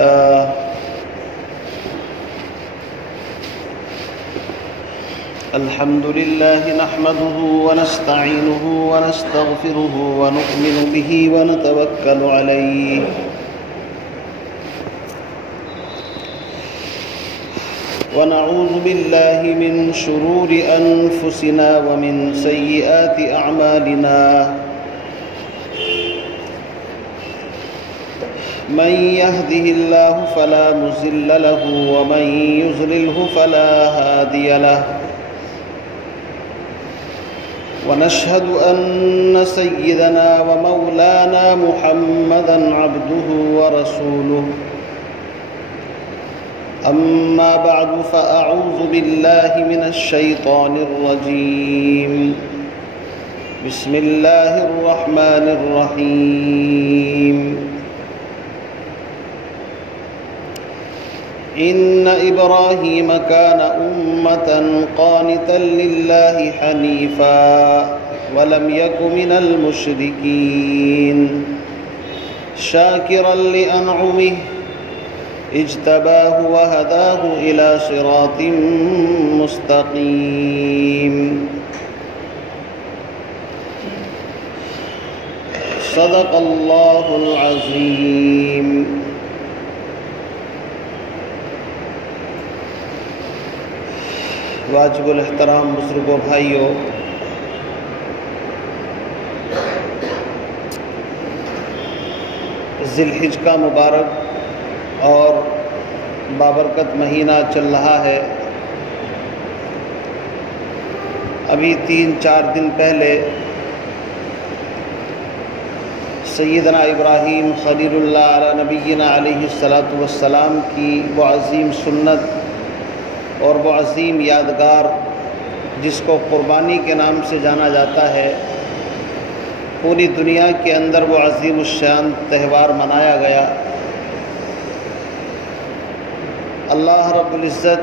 لله الحمد لله نحمده ونستعينه ونستغفره ونؤمن به ونتوكل عليه ونعوذ بالله من شرور أنفسنا ومن سيئات أعمالنا من يهده الله فلا مضل له ومن يضلله فلا هادي له ونشهد أن سيدنا ومولانا محمدا عبده ورسوله أما بعد فأعوذ بالله من الشيطان الرجيم بسم الله الرحمن الرحيم إن إبراهيم كان أمة قانتا لله حنيفا ولم يك من المشركين شاكرا لأنعمه اجتباه وهداه إلى صراط مستقيم صدق الله العظيم واجب الاحترام بزرگوں بھائیوں، ذی الحج کا مبارک اور بابرکت مہینہ چل رہا ہے۔ ابھی 3-4 دن پہلے سیدنا ابراہیم خلیل اللہ علی نبینا علیہ الصلاۃ والسلام کی وہ عظیم سنت اور وہ عظیم یادگار جس کو قربانی کے نام سے جانا جاتا ہے، پوری دنیا کے اندر وہ عظیم الشان تہوار منایا گیا۔ اللہ رب العزت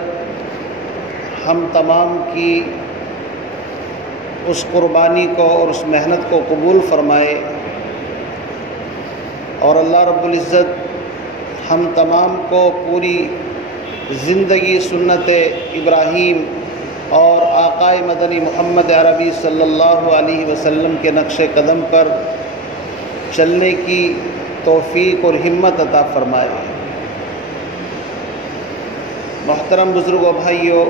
ہم تمام کی اس قربانی کو اور اس محنت کو قبول فرمائے، اور اللہ رب العزت ہم تمام کو پوری زندگی سنت ابراہیم اور آقائے مدنی محمد عربی صلی اللہ علیہ وسلم کے نقش قدم پر چلنے کی توفیق اور ہمت عطا فرمائے۔ محترم بزرگوں بھائیوں،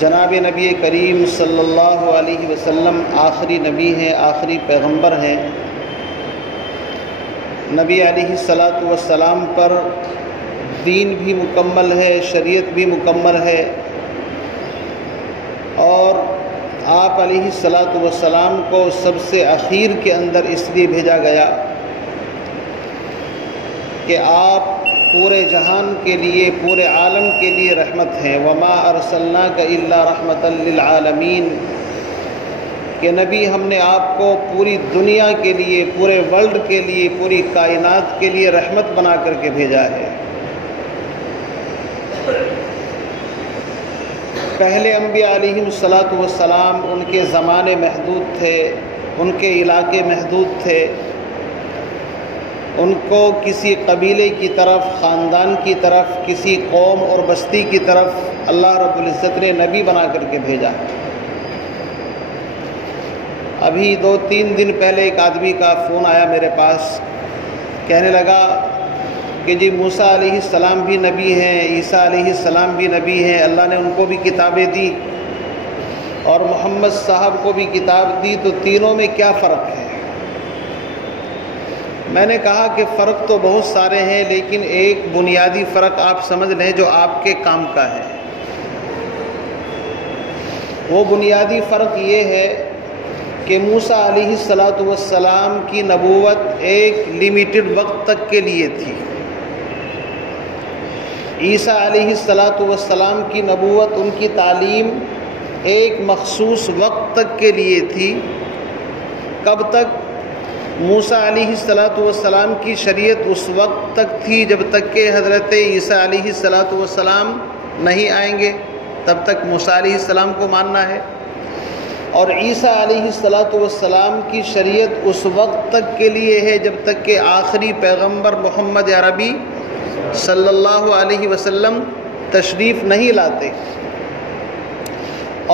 جناب نبی کریم صلی اللہ علیہ وسلم آخری نبی ہیں، آخری پیغمبر ہیں۔ نبی علیہ الصلاۃ والسلام پر دین بھی مکمل ہے، شریعت بھی مکمل ہے، اور آپ علیہ الصلاۃ والسلام کو سب سے اخیر کے اندر اس لیے بھیجا گیا کہ آپ پورے جہان کے لیے، پورے عالم کے لیے رحمت ہیں۔ وما ارسلناک الا رحمۃ للعالمین، کہ نبی ہم نے آپ کو پوری دنیا کے لیے، پورے ورلڈ کے لیے، پوری کائنات کے لیے رحمت بنا کر کے بھیجا ہے۔ پہلے انبیاء علیہم الصلاۃ والسلام ان کے زمانے محدود تھے، ان کے علاقے محدود تھے، ان کو کسی قبیلے کی طرف، خاندان کی طرف، کسی قوم اور بستی کی طرف اللہ رب العزت نے نبی بنا کر کے بھیجا۔ ابھی 2-3 دن پہلے ایک آدمی کا فون آیا میرے پاس، کہنے لگا کہ جی موسیٰ علیہ السلام بھی نبی ہیں، عیسیٰ علیہ السلام بھی نبی ہیں، اللہ نے ان کو بھی کتابیں دی اور محمد صاحب کو بھی کتاب دی، تو تینوں میں کیا فرق ہے؟ میں نے کہا کہ فرق تو بہت سارے ہیں، لیکن ایک بنیادی فرق آپ سمجھ لیں جو آپ کے کام کا ہے۔ وہ بنیادی فرق یہ ہے کہ موسیٰ علیہ الصلاۃ والسلام کی نبوت ایک لیمیٹڈ وقت تک کے لیے تھی، عیسیٰ علیہ الصلاۃ والسلام کی نبوت، ان کی تعلیم ایک مخصوص وقت تک کے لیے تھی۔ کب تک؟ موسیٰ علیہ الصلاۃ والسلام کی شریعت اس وقت تک تھی جب تک کہ حضرت عیسیٰ علیہ الصلاۃ والسلام نہیں آئیں گے، تب تک موسیٰ علیہ السلام کو ماننا ہے۔ اور عیسیٰ علیہ السلام کی شریعت اس وقت تک کے لیے ہے جب تک کہ آخری پیغمبر محمد عربی صلی اللہ علیہ وسلم تشریف نہیں لاتے،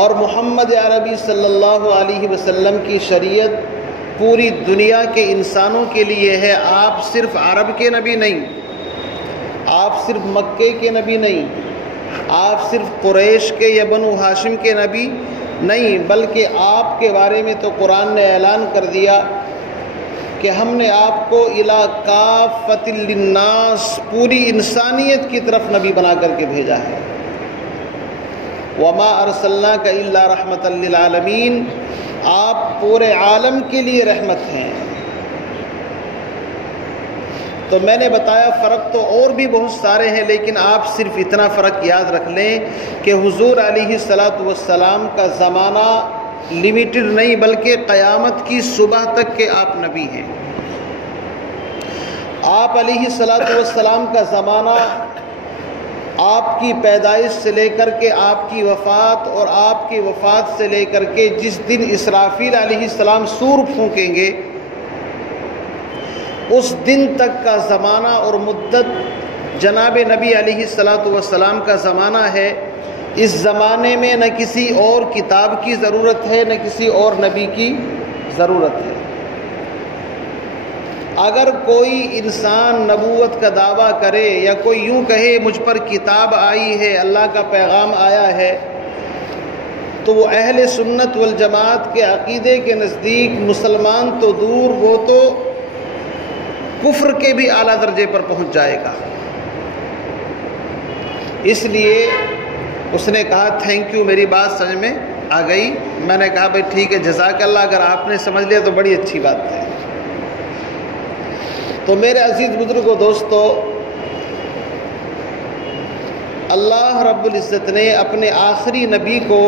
اور محمد عربی صلی اللہ علیہ وسلم کی شریعت پوری دنیا کے انسانوں کے لیے ہے۔ آپ صرف عرب کے نبی نہیں، آپ صرف مکے کے نبی نہیں، آپ صرف قریش کے یا بنو ہاشم کے نبی نہیں، بلکہ آپ کے بارے میں تو قرآن نے اعلان کر دیا کہ ہم نے آپ کو الی کافۃ للناس، پوری انسانیت کی طرف نبی بنا کر کے بھیجا ہے۔ وما ارسلناک الا رحمۃ للعالمین، آپ پورے عالم کے لیے رحمت ہیں۔ تو میں نے بتایا فرق تو اور بھی بہت سارے ہیں، لیکن آپ صرف اتنا فرق یاد رکھ لیں کہ حضور علیہ السلام کا زمانہ لیمیٹڈ نہیں، بلکہ قیامت کی صبح تک کے آپ نبی ہیں۔ آپ علیہ السلام کا زمانہ آپ کی پیدائش سے لے کر کے آپ کی وفات، اور آپ کی وفات سے لے کر کے جس دن اسرافیل علیہ السلام سور پھونکیں گے، اس دن تک کا زمانہ اور مدت جناب نبی علیہ السلام کا زمانہ ہے۔ اس زمانے میں نہ کسی اور کتاب کی ضرورت ہے، نہ کسی اور نبی کی ضرورت ہے۔ اگر کوئی انسان نبوت کا دعویٰ کرے یا کوئی یوں کہے مجھ پر کتاب آئی ہے، اللہ کا پیغام آیا ہے، تو وہ اہل سنت والجماعت کے عقیدے کے نزدیک مسلمان تو دور، وہ تو کفر کے بھی اعلیٰ درجے پر پہنچ جائے گا۔ اس لیے اس نے کہا تھینک یو، میری بات سمجھ میں آ گئی۔ میں نے کہا بھائی ٹھیک ہے، جزاک اللہ، اگر آپ نے سمجھ لیا تو بڑی اچھی بات ہے۔ تو میرے عزیز بزرگوں، دوستو، اللہ رب العزت نے اپنے آخری نبی کو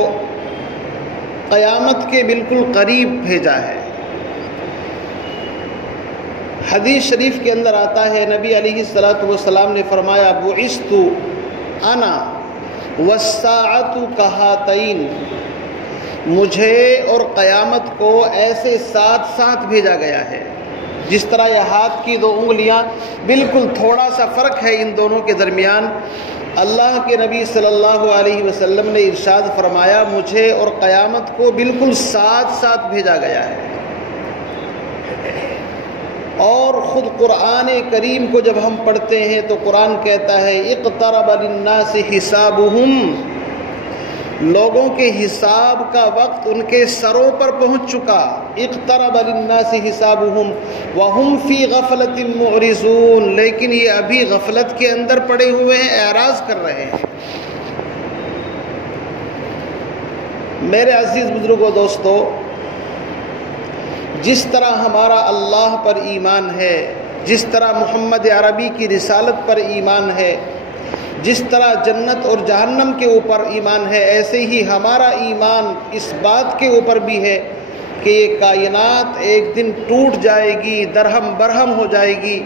قیامت کے بالکل قریب بھیجا ہے۔ حدیث شریف کے اندر آتا ہے، نبی علیہ السلام نے فرمایا بعثت انا والساعۃ کہاتین، مجھے اور قیامت کو ایسے ساتھ ساتھ بھیجا گیا ہے جس طرح یہ ہاتھ کی دو انگلیاں، بالکل تھوڑا سا فرق ہے ان دونوں کے درمیان۔ اللہ کے نبی صلی اللہ علیہ وسلم نے ارشاد فرمایا مجھے اور قیامت کو بالکل ساتھ ساتھ بھیجا گیا ہے۔ اور خود قرآن کریم کو جب ہم پڑھتے ہیں تو قرآن کہتا ہے اقترب للناس حسابہم، لوگوں کے حساب کا وقت ان کے سروں پر پہنچ چکا۔ اقترب للناس حسابہم وہم فی غفلۃ معرضون، لیکن یہ ابھی غفلت کے اندر پڑے ہوئے ہیں، اعراض کر رہے ہیں۔ میرے عزیز بزرگوں، دوستو، جس طرح ہمارا اللہ پر ایمان ہے، جس طرح محمد عربی کی رسالت پر ایمان ہے، جس طرح جنت اور جہنم کے اوپر ایمان ہے، ایسے ہی ہمارا ایمان اس بات کے اوپر بھی ہے کہ یہ کائنات ایک دن ٹوٹ جائے گی، درہم برہم ہو جائے گی۔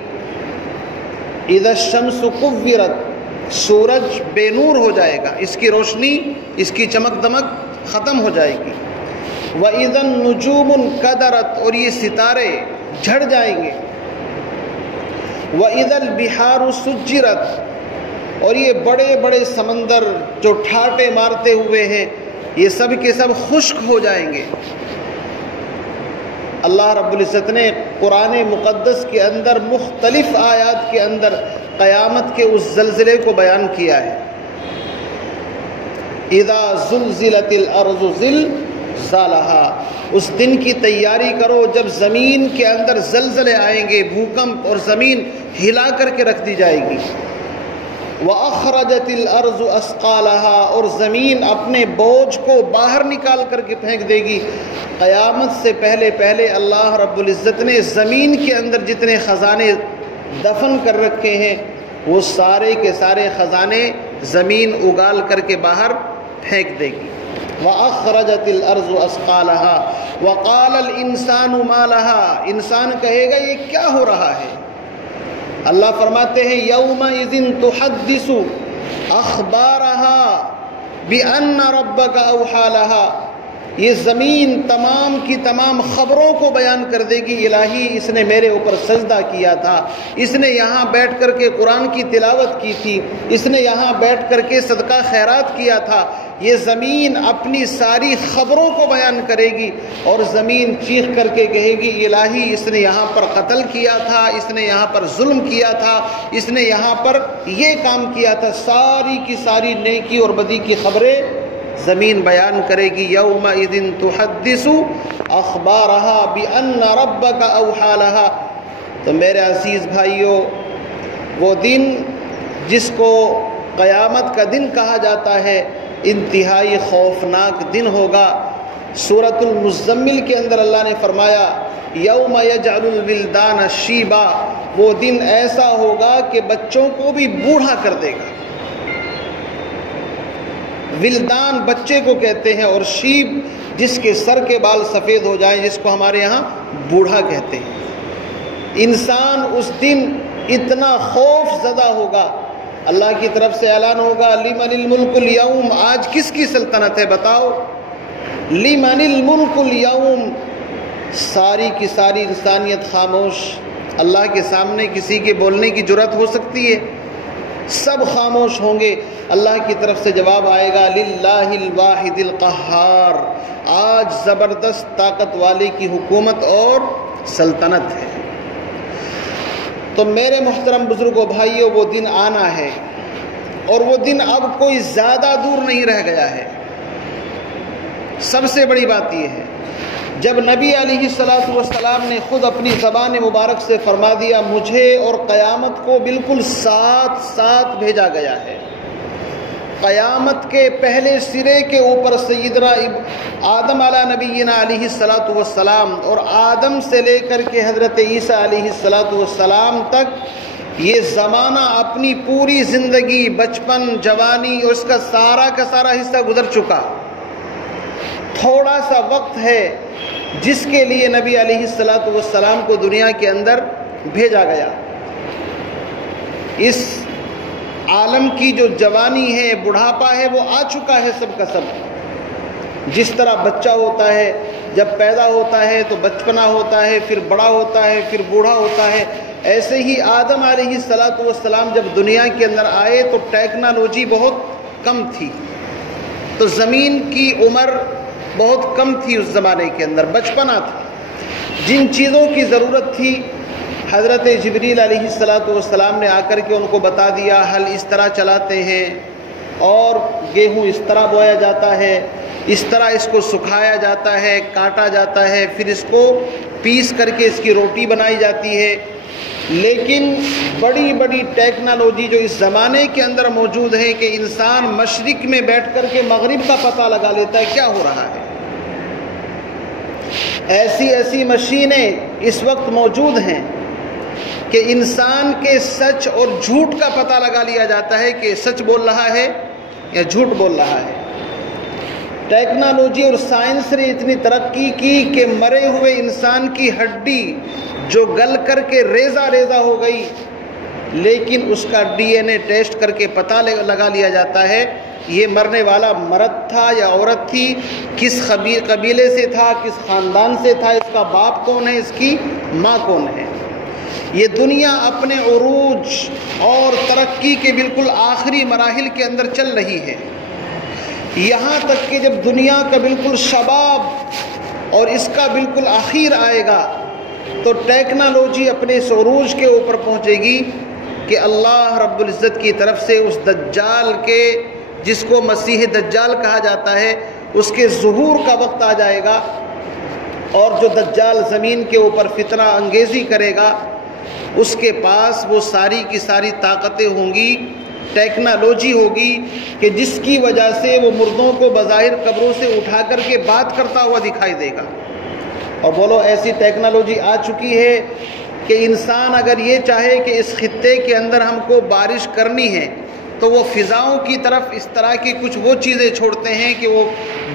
اذا الشمس کورت، سورج بے نور ہو جائے گا، اس کی روشنی، اس کی چمک دمک ختم ہو جائے گی۔ وَإِذَا النُّجُومُ انْكَدَرَتْ، اور یہ ستارے جھڑ جائیں گے۔ وَإِذَا الْبِحَارُ سُجِّرَتْ، اور یہ بڑے بڑے سمندر جو ٹھاٹے مارتے ہوئے ہیں، یہ سب کے سب خشک ہو جائیں گے۔ اللہ رب العزت نے قرآن مقدس کے اندر مختلف آیات کے اندر قیامت کے اس زلزلے کو بیان کیا ہے۔ اذا زلزلت الارض زلزالها، اس دن کی تیاری کرو جب زمین کے اندر زلزلے آئیں گے، بھوکمپ، اور زمین ہلا کر کے رکھ دی جائے گی۔ وَأَخْرَجَتِ الْأَرْضُ أَثْقَالَهَا، اور زمین اپنے بوجھ کو باہر نکال کر کے پھینک دے گی۔ قیامت سے پہلے پہلے اللہ رب العزت نے زمین کے اندر جتنے خزانے دفن کر رکھے ہیں، وہ سارے کے سارے خزانے زمین اگال کر کے باہر پھینک دے گی۔ وَأَخْرَجَتِ الْأَرْضُ أَثْقَالَهَا وَقَالَ الْإِنسَانُ مَا لَهَا، انسان کہے گا یہ کیا ہو رہا ہے؟ اللہ فرماتے ہیں یومئذ تحدث اخبارها بان ربک اوحی لها، یہ زمین تمام کی تمام خبروں کو بیان کر دے گی، الہی اس نے میرے اوپر سجدہ کیا تھا، اس نے یہاں بیٹھ کر کے قرآن کی تلاوت کی تھی، اس نے یہاں بیٹھ کر کے صدقہ خیرات کیا تھا۔ یہ زمین اپنی ساری خبروں کو بیان کرے گی، اور زمین چیخ کر کے کہے گی الہی اس نے یہاں پر قتل کیا تھا، اس نے یہاں پر ظلم کیا تھا، اس نے یہاں پر یہ کام کیا تھا۔ ساری کی ساری نیکی اور بدی کی خبریں زمین بیان کرے گی۔ یومئذ تحدث اخبارها بان ربک اوحی لها۔ تو میرے عزیز بھائیوں، وہ دن جس کو قیامت کا دن کہا جاتا ہے، انتہائی خوفناک دن ہوگا۔ سورۃ المزمل کے اندر اللہ نے فرمایا یوم یجعل الولدان شیبا، وہ دن ایسا ہوگا کہ بچوں کو بھی بوڑھا کر دے گا۔ ولدان بچے کو کہتے ہیں، اور شیب جس کے سر کے بال سفید ہو جائیں، جس کو ہمارے ہاں بوڑھا کہتے ہیں۔ انسان اس دن اتنا خوف زدہ ہوگا، اللہ کی طرف سے اعلان ہوگا لمن الملک اليوم، آج کس کی سلطنت ہے بتاؤ؟ لمن الملک اليوم، ساری کی ساری انسانیت خاموش۔ اللہ کے سامنے کسی کے بولنے کی جرأت ہو سکتی ہے؟ سب خاموش ہوں گے۔ اللہ کی طرف سے جواب آئے گا للہ الواحد القہار، آج زبردست طاقت والے کی حکومت اور سلطنت ہے۔ تو میرے محترم بزرگوں بھائیوں، وہ دن آنا ہے، اور وہ دن اب کوئی زیادہ دور نہیں رہ گیا ہے۔ سب سے بڑی بات یہ ہے، جب نبی علیہ الصلوۃ والسلام نے خود اپنی زبان مبارک سے فرما دیا مجھے اور قیامت کو بالکل ساتھ ساتھ بھیجا گیا ہے۔ قیامت کے پہلے سرے کے اوپر سیدنا آدم علیہ نبینا علیہ الصلوۃ والسلام، اور آدم سے لے کر کے حضرت عیسیٰ علیہ الصلوۃ والسلام تک یہ زمانہ اپنی پوری زندگی، بچپن، جوانی اور اس کا سارا حصہ گزر چکا۔ تھوڑا سا وقت ہے جس کے لیے نبی علیہ الصلوۃ والسلام کو دنیا کے اندر بھیجا گیا۔ اس عالم کی جو جوانی ہے، بڑھاپا ہے، وہ آ چکا ہے سب کا سب۔ جس طرح بچہ ہوتا ہے، جب پیدا ہوتا ہے تو بچپنا ہوتا ہے، پھر بڑا ہوتا ہے، پھر بوڑھا ہوتا ہے، ایسے ہی آدم علیہ الصلوۃ والسلام جب دنیا کے اندر آئے تو ٹیکنالوجی بہت کم تھی، تو زمین کی عمر بہت کم تھی، اس زمانے کے اندر بچپنا تھا۔ جن چیزوں کی ضرورت تھی حضرت جبریل علیہ الصلوۃ والسلام نے آ کر کے ان کو بتا دیا، ہل اس طرح چلاتے ہیں، اور گیہوں اس طرح بویا جاتا ہے، اس طرح اس کو سکھایا جاتا ہے، کاٹا جاتا ہے، پھر اس کو پیس کر کے اس کی روٹی بنائی جاتی ہے۔ لیکن بڑی بڑی ٹیکنالوجی جو اس زمانے کے اندر موجود ہے کہ انسان مشرق میں بیٹھ کر کے مغرب کا پتہ لگا لیتا ہے کیا ہو رہا ہے۔ ایسی مشینیں اس وقت موجود ہیں کہ انسان کے سچ اور جھوٹ کا پتہ لگا لیا جاتا ہے کہ سچ بول رہا ہے یا جھوٹ بول رہا ہے۔ ٹیکنالوجی اور سائنس نے اتنی ترقی کی کہ مرے ہوئے انسان کی ہڈی جو گل کر کے ریزہ ہو گئی، لیکن اس کا ڈی این اے ٹیسٹ کر کے پتہ لگا لیا جاتا ہے یہ مرنے والا مرد تھا یا عورت تھی، کس قبیلے سے تھا، کس خاندان سے تھا، اس کا باپ کون ہے، اس کی ماں کون ہے۔ یہ دنیا اپنے عروج اور ترقی کے بالکل آخری مراحل کے اندر چل رہی ہے، یہاں تک کہ جب دنیا کا بالکل شباب اور اس کا بالکل آخر آئے گا تو ٹیکنالوجی اپنے اس عروج کے اوپر پہنچے گی کہ اللہ رب العزت کی طرف سے اس دجال کے، جس کو مسیح دجال کہا جاتا ہے، اس کے ظہور کا وقت آ جائے گا، اور جو دجال زمین کے اوپر فتنہ انگیزی کرے گا اس کے پاس وہ ساری کی ساری طاقتیں ہوں گی، ٹیکنالوجی ہوگی کہ جس کی وجہ سے وہ مردوں کو بظاہر قبروں سے اٹھا کر کے بات کرتا ہوا دکھائی دے گا۔ اور بولو ایسی ٹیکنالوجی آ چکی ہے کہ انسان اگر یہ چاہے کہ اس خطے کے اندر ہم کو بارش کرنی ہے تو وہ فضاؤں کی طرف اس طرح کی کچھ وہ چیزیں چھوڑتے ہیں کہ وہ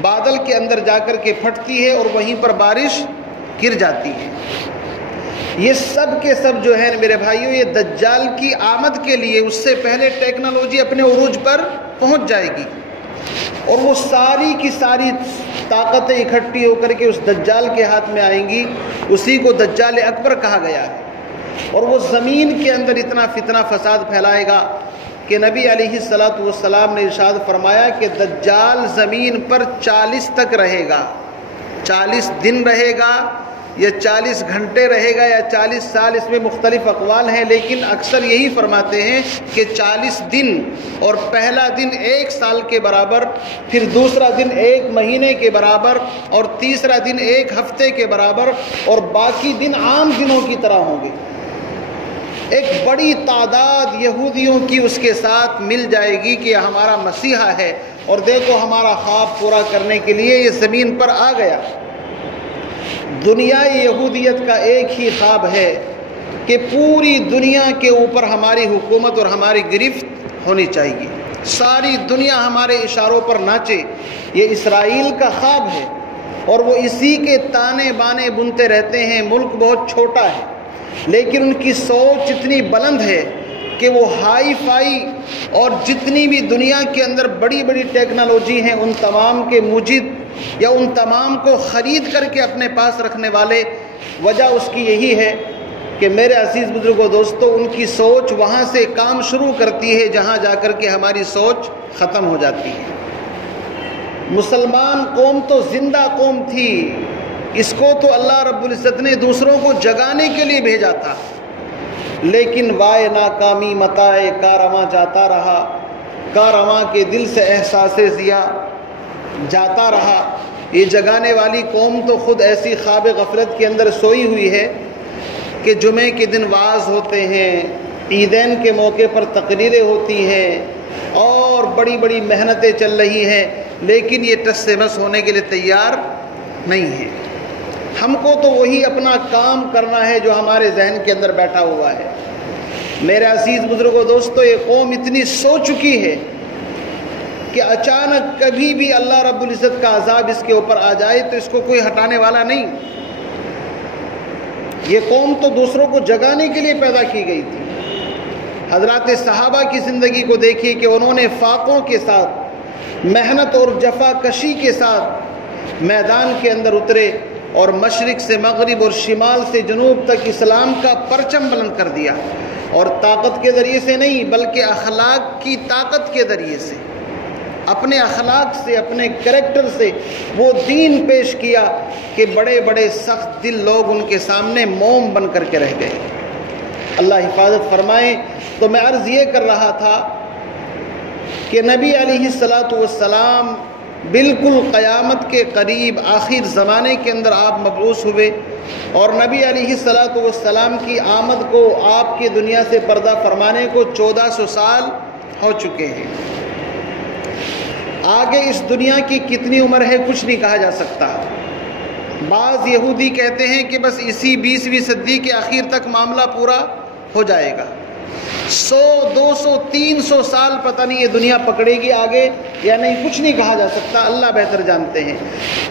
بادل کے اندر جا کر کے پھٹتی ہے اور وہیں پر بارش گر جاتی ہے۔ یہ سب کے سب جو ہے میرے بھائیوں، یہ دجال کی آمد کے لیے اس سے پہلے ٹیکنالوجی اپنے عروج پر پہنچ جائے گی، اور وہ ساری کی ساری طاقتیں اکٹھی ہو کر کے اس دجال کے ہاتھ میں آئیں گی، اسی کو دجال اکبر کہا گیا ہے۔ اور وہ زمین کے اندر اتنا فتنہ فساد پھیلائے گا کہ نبی علیہ السلام نے ارشاد فرمایا کہ دجال زمین پر 40 تک رہے گا، 40 دن رہے گا یا 40 گھنٹے رہے گا یا 40 سال، اس میں مختلف اقوال ہیں، لیکن اکثر یہی فرماتے ہیں کہ 40 دن، اور پہلا دن 1 سال کے برابر، پھر دوسرا دن 1 مہینے کے برابر، اور تیسرا دن 1 ہفتے کے برابر، اور باقی دن عام دنوں کی طرح ہوں گے۔ ایک بڑی تعداد یہودیوں کی اس کے ساتھ مل جائے گی کہ ہمارا مسیحا ہے، اور دیکھو ہمارا خواب پورا کرنے کے لیے یہ زمین پر آ گیا۔ دنیا یہودیت کا ایک ہی خواب ہے کہ پوری دنیا کے اوپر ہماری حکومت اور ہماری گرفت ہونی چاہیے، ساری دنیا ہمارے اشاروں پر ناچے۔ یہ اسرائیل کا خواب ہے، اور وہ اسی کے تانے بانے بنتے رہتے ہیں۔ ملک بہت چھوٹا ہے، لیکن ان کی سوچ اتنی بلند ہے کہ وہ ہائی فائی اور جتنی بھی دنیا کے اندر بڑی بڑی ٹیکنالوجی ہیں ان تمام کے موجد یا ان تمام کو خرید کر کے اپنے پاس رکھنے والے۔ وجہ اس کی یہی ہے کہ میرے عزیز بزرگوں دوستو، ان کی سوچ وہاں سے کام شروع کرتی ہے جہاں جا کر کے ہماری سوچ ختم ہو جاتی ہے۔ مسلمان قوم تو زندہ قوم تھی، اس کو تو اللہ رب العزت نے دوسروں کو جگانے کے لیے بھیجا تھا، لیکن وائے ناکامی متاع کارواں جاتا رہا، کارواں کے دل سے احساس ضیاء جاتا رہا۔ یہ جگانے والی قوم تو خود ایسی خواب غفلت کے اندر سوئی ہوئی ہے کہ جمعے کے دن وعظ ہوتے ہیں، عیدین کے موقع پر تقریریں ہوتی ہیں، اور بڑی بڑی محنتیں چل رہی ہیں، لیکن یہ ٹس سے مس ہونے کے لیے تیار نہیں ہے۔ ہم کو تو وہی اپنا کام کرنا ہے جو ہمارے ذہن کے اندر بیٹھا ہوا ہے۔ میرے عزیز بزرگوں دوستو، یہ قوم اتنی سو چکی ہے کہ اچانک کبھی بھی اللہ رب العزت کا عذاب اس کے اوپر آ جائے تو اس کو کوئی ہٹانے والا نہیں۔ یہ قوم تو دوسروں کو جگانے کے لیے پیدا کی گئی تھی۔ حضرات صحابہ کی زندگی کو دیکھیے کہ انہوں نے فاقوں کے ساتھ، محنت اور جفا کشی کے ساتھ میدان کے اندر اترے، اور مشرق سے مغرب اور شمال سے جنوب تک اسلام کا پرچم بلند کر دیا، اور طاقت کے ذریعے سے نہیں بلکہ اخلاق کی طاقت کے ذریعے سے، اپنے اخلاق سے، اپنے کریکٹر سے وہ دین پیش کیا کہ بڑے بڑے سخت دل لوگ ان کے سامنے موم بن کر کے رہ گئے۔ اللہ حفاظت فرمائے۔ تو میں عرض یہ کر رہا تھا کہ نبی علیہ السلام بالکل قیامت کے قریب آخر زمانے کے اندر آپ مبعوث ہوئے، اور نبی علیہ السلام کی آمد کو، آپ کی دنیا سے پردہ فرمانے کو 1400 سال ہو چکے ہیں۔ آگے اس دنیا کی کتنی عمر ہے کچھ نہیں کہا جا سکتا۔ بعض یہودی کہتے ہیں کہ بس اسی 20ویں صدی کے آخر تک معاملہ پورا ہو جائے گا۔ 100 200 300 سال پتہ نہیں یہ دنیا پکڑے گی آگے یا نہیں، کچھ نہیں کہا جا سکتا، اللہ بہتر جانتے ہیں۔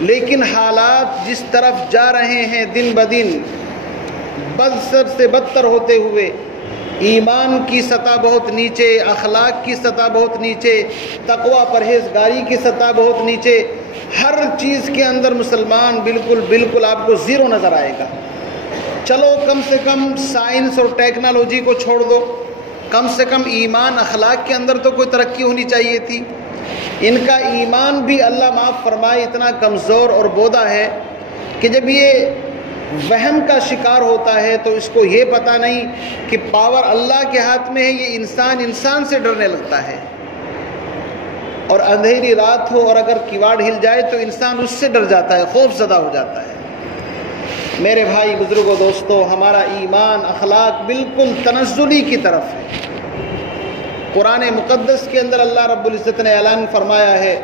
لیکن حالات جس طرف جا رہے ہیں دن بدن بد سے بدتر ہوتے ہوئے، ایمان کی سطح بہت نیچے، اخلاق کی سطح بہت نیچے، تقوی پرہیزگاری کی سطح بہت نیچے، ہر چیز کے اندر مسلمان بالکل آپ کو زیرو نظر آئے گا۔ چلو کم سے کم سائنس اور ٹیکنالوجی کو چھوڑ دو، کم سے کم ایمان اخلاق کے اندر تو کوئی ترقی ہونی چاہیے تھی۔ ان کا ایمان بھی اللہ معاف فرمائے اتنا کمزور اور بودا ہے کہ جب یہ وہم کا شکار ہوتا ہے تو اس کو یہ پتہ نہیں کہ پاور اللہ کے ہاتھ میں ہے، یہ انسان سے ڈرنے لگتا ہے۔ اور اندھیری رات ہو اور اگر کیواڑ ہل جائے تو انسان اس سے ڈر جاتا ہے، خوف زدہ ہو جاتا ہے۔ میرے بھائی بزرگوں دوستو، ہمارا ایمان اخلاق بالکل تنزلی کی طرف ہے۔ قرآن مقدس کے اندر اللہ رب العزت نے اعلان فرمایا ہے،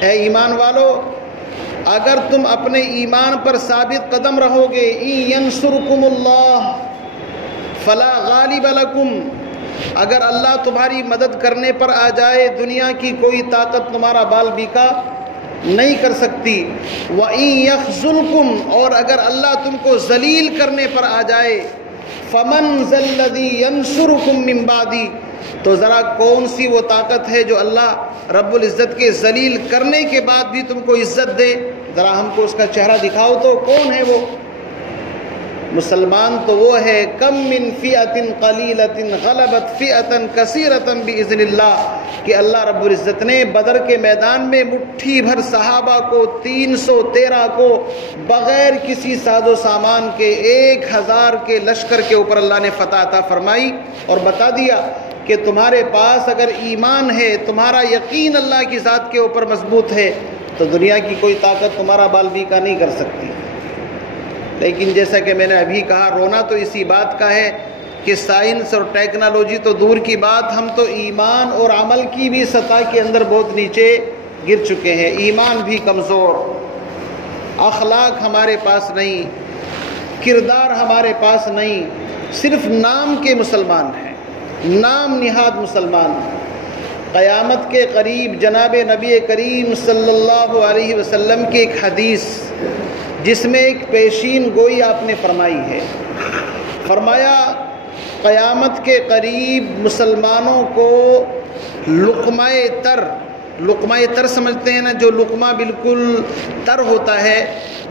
اے ایمان والو، اگر تم اپنے ایمان پر ثابت قدم رہو گے، ان ینصرکم اللہ فلا غالب لکم، اگر اللہ تمہاری مدد کرنے پر آ جائے دنیا کی کوئی طاقت تمہارا بال بیکا نہیں کر سکتی۔ وَإِن يَخْذُلْكُمْ، اور اگر اللہ تم کو ذلیل کرنے پر آ جائے، فَمَنْ ذَا الَّذِي يَنْصُرُكُمْ مِنْ بَعْدِهِ، تو ذرا کون سی وہ طاقت ہے جو اللہ رب العزت کے ذلیل کرنے کے بعد بھی تم کو عزت دے؟ ذرا ہم کو اس کا چہرہ دکھاؤ تو کون ہے وہ؟ مسلمان تو وہ ہے کم من فئۃ قلیلۃ غلبت فئۃ کثیرۃ باذن اللہ، کہ اللہ رب العزت نے بدر کے میدان میں مٹھی بھر صحابہ کو 313 کو بغیر کسی ساز و سامان کے 1000 کے لشکر کے اوپر اللہ نے فتح عطا فرمائی، اور بتا دیا کہ تمہارے پاس اگر ایمان ہے، تمہارا یقین اللہ کی ذات کے اوپر مضبوط ہے، تو دنیا کی کوئی طاقت تمہارا بال بیکا نہیں کر سکتی۔ لیکن جیسا کہ میں نے ابھی کہا، رونا تو اسی بات کا ہے کہ سائنس اور ٹیکنالوجی تو دور کی بات، ہم تو ایمان اور عمل کی بھی سطح کے اندر بہت نیچے گر چکے ہیں۔ ایمان بھی کمزور، اخلاق ہمارے پاس نہیں، کردار ہمارے پاس نہیں، صرف نام کے مسلمان ہیں، نام نہاد مسلمان۔ قیامت کے قریب جناب نبی کریم صلی اللہ علیہ وسلم کی ایک حدیث جس میں ایک پیشین گوئی آپ نے فرمائی ہے، فرمایا قیامت کے قریب مسلمانوں کو لقمہ تر سمجھتے ہیں نا، جو لقمہ بالکل تر ہوتا ہے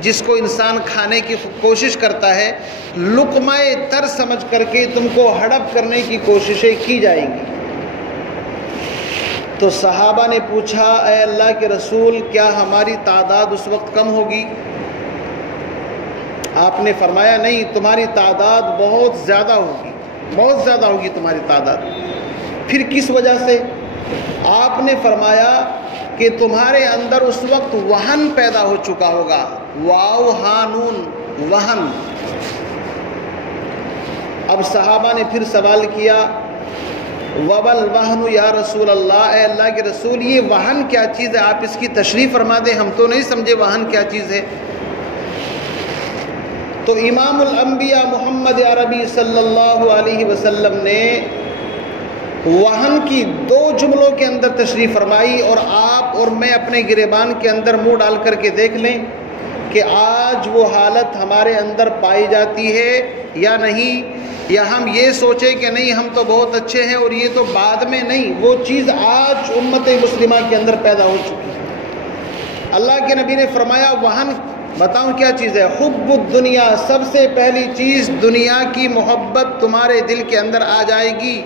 جس کو انسان کھانے کی کوشش کرتا ہے، لقمہ تر سمجھ کر کے تم کو ہڑپ کرنے کی کوششیں کی جائیں گی۔ تو صحابہ نے پوچھا، اے اللہ کے رسول، کیا ہماری تعداد اس وقت کم ہوگی؟ آپ نے فرمایا نہیں، تمہاری تعداد بہت زیادہ ہوگی، بہت زیادہ ہوگی تمہاری تعداد۔ پھر کس وجہ سے؟ آپ نے فرمایا کہ تمہارے اندر اس وقت وہن پیدا ہو چکا ہوگا، واو ہا نون، وہن۔ اب صحابہ نے پھر سوال کیا، وبل وہن یا رسول اللہ، اے اللہ کے رسول یہ وہن کیا چیز ہے؟ آپ اس کی تشریح فرما دیں، ہم تو نہیں سمجھے وہن کیا چیز ہے۔ تو امام الانبیاء محمد عربی صلی اللہ علیہ وسلم نے وہن کی 2 جملوں کے اندر تشریح فرمائی، اور آپ اور میں اپنے گریبان کے اندر منہ ڈال کر کے دیکھ لیں کہ آج وہ حالت ہمارے اندر پائی جاتی ہے یا نہیں، یا ہم یہ سوچیں کہ نہیں ہم تو بہت اچھے ہیں اور یہ تو بعد میں، نہیں، وہ چیز آج امت مسلمہ کے اندر پیدا ہو چکی ہے۔ اللہ کے نبی نے فرمایا وہن بتاؤں کیا چیز ہے؟ حب الدنیا، سب سے پہلی چیز دنیا کی محبت تمہارے دل کے اندر آ جائے گی،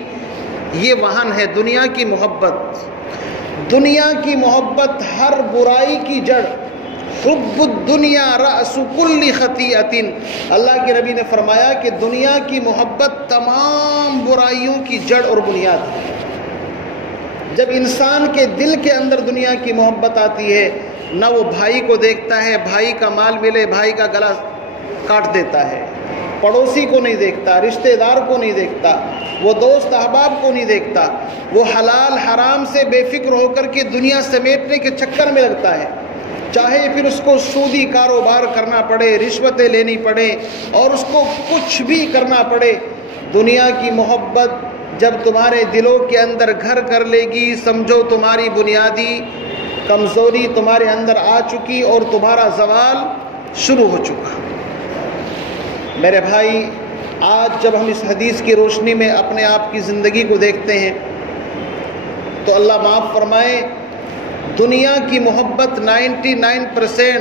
یہ وہن ہے، دنیا کی محبت۔ دنیا کی محبت ہر برائی کی جڑ، حب الدنیا رأس کل خطیئۃ، اللہ کے نبی نے فرمایا کہ دنیا کی محبت تمام برائیوں کی جڑ اور بنیاد ہے۔ جب انسان کے دل کے اندر دنیا کی محبت آتی ہے، نہ وہ بھائی کو دیکھتا ہے، بھائی کا مال ملے بھائی کا گلا کاٹ دیتا ہے، پڑوسی کو نہیں دیکھتا، رشتہ دار کو نہیں دیکھتا، وہ دوست احباب کو نہیں دیکھتا، وہ حلال حرام سے بے فکر ہو کر کے دنیا سمیٹنے کے چکر میں لگتا ہے، چاہے پھر اس کو سودی کاروبار کرنا پڑے، رشوتیں لینی پڑے، اور اس کو کچھ بھی کرنا پڑے۔ دنیا کی محبت جب تمہارے دلوں کے اندر گھر کر لے گی، سمجھو تمہاری بنیادی کمزوری تمہارے اندر آ چکی اور تمہارا زوال شروع ہو چکا۔ میرے بھائی، آج جب ہم اس حدیث کی روشنی میں اپنے آپ کی زندگی کو دیکھتے ہیں تو اللہ معاف فرمائے، دنیا کی محبت 99%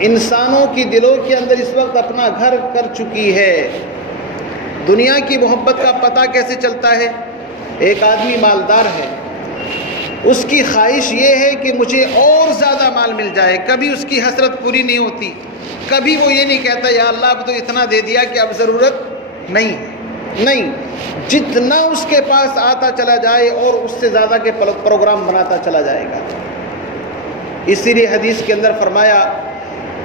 انسانوں کی دلوں کے اندر اس وقت اپنا گھر کر چکی ہے۔ دنیا کی محبت کا پتہ کیسے چلتا ہے؟ ایک آدمی مالدار ہے، اس کی خواہش یہ ہے کہ مجھے اور زیادہ مال مل جائے، کبھی اس کی حسرت پوری نہیں ہوتی، کبھی وہ یہ نہیں کہتا یا اللہ اب تو اتنا دے دیا کہ اب ضرورت نہیں، جتنا اس کے پاس آتا چلا جائے اور اس سے زیادہ کے پروگرام بناتا چلا جائے گا۔ اسی لیے حدیث کے اندر فرمایا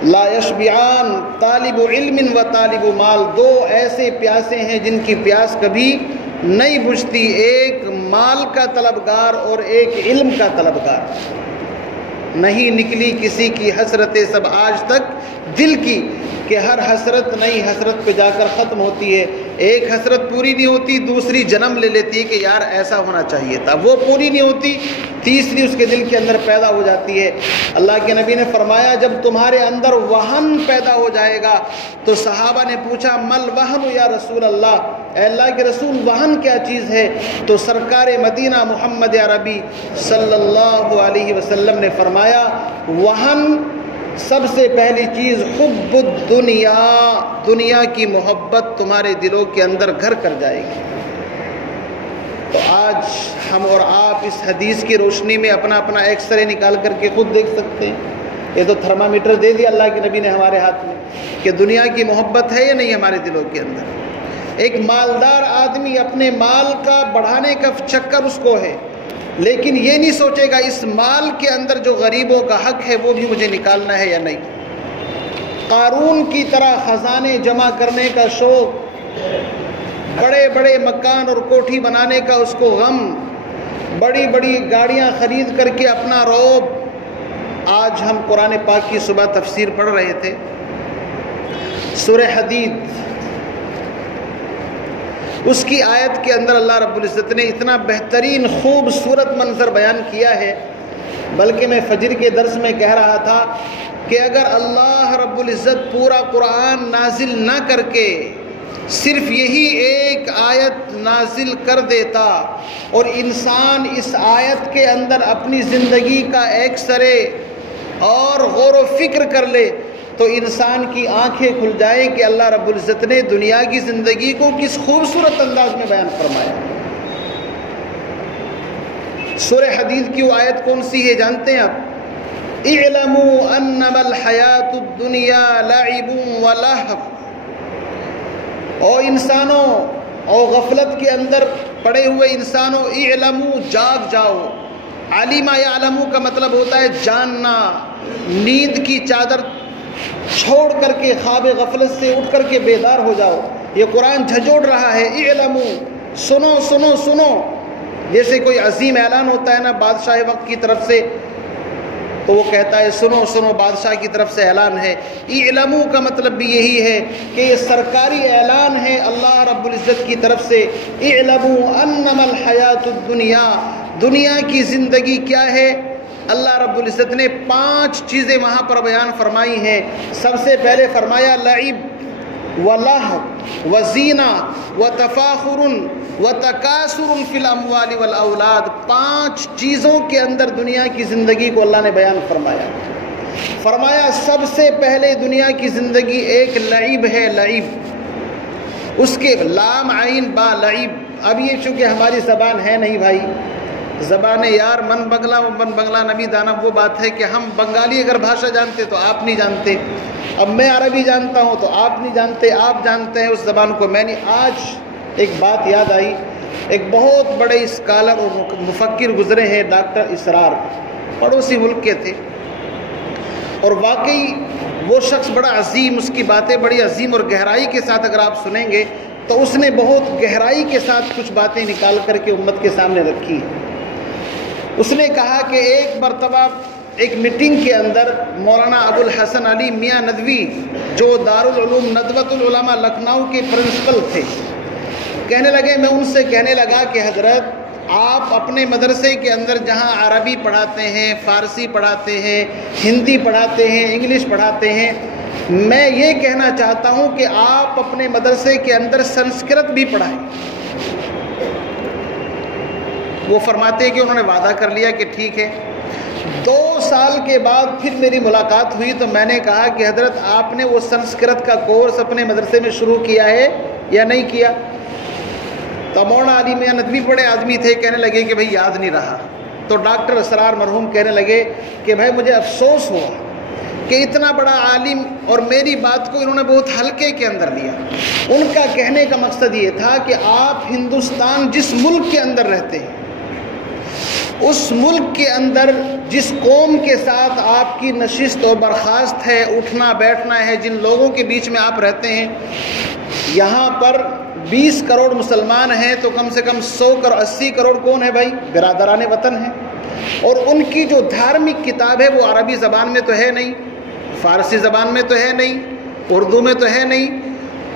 لا یشبعان طالب علم و طالب مال، 2 ایسے پیاسے ہیں جن کی پیاس کبھی نہیں بجھتی، ایک مال کا طلبگار اور ایک علم کا طلبگار۔ نہیں نکلی کسی کی حسرتیں سب آج تک دل کی، کہ ہر حسرت نئی حسرت پہ جا کر ختم ہوتی ہے۔ ایک حسرت پوری نہیں ہوتی، دوسری جنم لے لیتی ہے کہ یار ایسا ہونا چاہیے تھا، وہ پوری نہیں ہوتی، تیسری اس کے دل کے اندر پیدا ہو جاتی ہے۔ اللہ کے نبی نے فرمایا جب تمہارے اندر وہن پیدا ہو جائے گا تو صحابہ نے پوچھا مل وہن یا رسول اللہ، اے اللہ کے رسول وہن کیا چیز ہے؟ تو سرکار مدینہ محمد عربی صلی اللہ علیہ وسلم نے فرمایا وہن سب سے پہلی چیز حب الدنیا، دنیا کی محبت تمہارے دلوں کے اندر گھر کر جائے گی۔ تو آج ہم اور آپ اس حدیث کی روشنی میں اپنا اپنا ایکس رے نکال کر کے خود دیکھ سکتے ہیں۔ یہ تو تھرمامیٹر دے دیا اللہ کے نبی نے ہمارے ہاتھ میں کہ دنیا کی محبت ہے یا نہیں ہمارے دلوں کے اندر۔ ایک مالدار آدمی اپنے مال کا بڑھانے کا چکر اس کو ہے، لیکن یہ نہیں سوچے گا اس مال کے اندر جو غریبوں کا حق ہے وہ بھی مجھے نکالنا ہے یا نہیں۔ قارون کی طرح خزانے جمع کرنے کا شوق، بڑے بڑے مکان اور کوٹھی بنانے کا اس کو غم، بڑی بڑی گاڑیاں خرید کر کے اپنا رعب۔ آج ہم قرآن پاک کی صبح تفسیر پڑھ رہے تھے، سورہ حدید، اس کی آیت کے اندر اللہ رب العزت نے اتنا بہترین خوبصورت منظر بیان کیا ہے، بلکہ میں فجر کے درس میں کہہ رہا تھا کہ اگر اللہ رب العزت پورا قرآن نازل نہ کر کے صرف یہی ایک آیت نازل کر دیتا اور انسان اس آیت کے اندر اپنی زندگی کا ایکس رے اور غور و فکر کر لے تو انسان کی آنکھیں کھل جائیں کہ اللہ رب العزت نے دنیا کی زندگی کو کس خوبصورت انداز میں بیان فرمایا۔ سورہ حدید کی وہ آیت کون سی ہے جانتے ہیں آپ؟ اعلموا انما الحیات الدنیا لعب ولہو، او انسانوں، او غفلت کے اندر پڑے ہوئے انسانوں، اعلموا جاگ جاؤ۔ علم یعلم کا مطلب ہوتا ہے جاننا، نیند کی چادر چھوڑ کر کے خواب غفلت سے اٹھ کر کے بیدار ہو جاؤ۔ یہ قرآن جھنجھوڑ رہا ہے، اعلموا، سنو سنو سنو۔ جیسے کوئی عظیم اعلان ہوتا ہے نا بادشاہ وقت کی طرف سے، تو وہ کہتا ہے سنو سنو بادشاہ کی طرف سے اعلان ہے۔ اعلموا کا مطلب بھی یہی ہے کہ یہ سرکاری اعلان ہے اللہ رب العزت کی طرف سے۔ اعلموا انما الحیات الدنیا، دنیا کی زندگی کیا ہے؟ اللہ رب العزت نے 5 چیزیں وہاں پر بیان فرمائی ہیں۔ سب سے پہلے فرمایا لعب ولہو وزینہ وتفاخر وتکاثر فی الاموال والاولاد۔ 5 چیزوں کے اندر دنیا کی زندگی کو اللہ نے بیان فرمایا۔ فرمایا سب سے پہلے دنیا کی زندگی ایک لعب ہے، لعب، اس کے لام عین با لعب۔ اب یہ چونکہ ہماری زبان ہے نہیں بھائی، زبان یار من بنگلہ نبی دانا، وہ بات ہے کہ ہم بنگالی اگر بھاشا جانتے تو آپ نہیں جانتے، اب میں عربی جانتا ہوں تو آپ نہیں جانتے، آپ جانتے ہیں اس زبان کو میں نہیں۔ آج ایک بات یاد آئی، ایک بہت بڑے اسکالر اور مفکر گزرے ہیں ڈاکٹر اسرار، پڑوسی ملک کے تھے، اور واقعی وہ شخص بڑا عظیم، اس کی باتیں بڑی عظیم اور گہرائی کے ساتھ اگر آپ سنیں گے تو اس نے بہت گہرائی کے ساتھ کچھ باتیں نکال کر کے امت کے سامنے رکھی۔ اس نے کہا کہ ایک مرتبہ ایک میٹنگ کے اندر مولانا ابو الحسن علی میاں ندوی، جو دارالعلوم ندوۃ العلماء لکھنؤ کے پرنسپل تھے، کہنے لگے، میں ان سے کہنے لگا کہ حضرت آپ اپنے مدرسے کے اندر جہاں عربی پڑھاتے ہیں، فارسی پڑھاتے ہیں، ہندی پڑھاتے ہیں، انگلش پڑھاتے ہیں، میں یہ کہنا چاہتا ہوں کہ آپ اپنے مدرسے کے اندر سنسکرت بھی پڑھائیں۔ وہ فرماتے ہیں کہ انہوں نے وعدہ کر لیا کہ ٹھیک ہے۔ 2 سال کے بعد پھر میری ملاقات ہوئی تو میں نے کہا کہ حضرت آپ نے وہ سنسکرت کا کورس اپنے مدرسے میں شروع کیا ہے یا نہیں کیا؟ تو مولانا علی میاں ندوی بڑے آدمی تھے، کہنے لگے کہ بھائی یاد نہیں رہا۔ تو ڈاکٹر اسرار مرحوم کہنے لگے کہ بھائی مجھے افسوس ہوا کہ اتنا بڑا عالم اور میری بات کو انہوں نے بہت ہلکے کے اندر لیا۔ ان کا کہنے کا مقصد یہ تھا کہ آپ ہندوستان جس ملک کے اندر رہتے ہیں، اس ملک کے اندر جس قوم کے ساتھ آپ کی نشست و برخاست ہے، اٹھنا بیٹھنا ہے، جن لوگوں کے بیچ میں آپ رہتے ہیں، یہاں پر 20 کروڑ مسلمان ہیں تو کم سے کم 180 کروڑ کون ہے بھائی؟ برادران وطن ہیں۔ اور ان کی جو دھارمک کتاب ہے وہ عربی زبان میں تو ہے نہیں، فارسی زبان میں تو ہے نہیں، اردو میں تو ہے نہیں،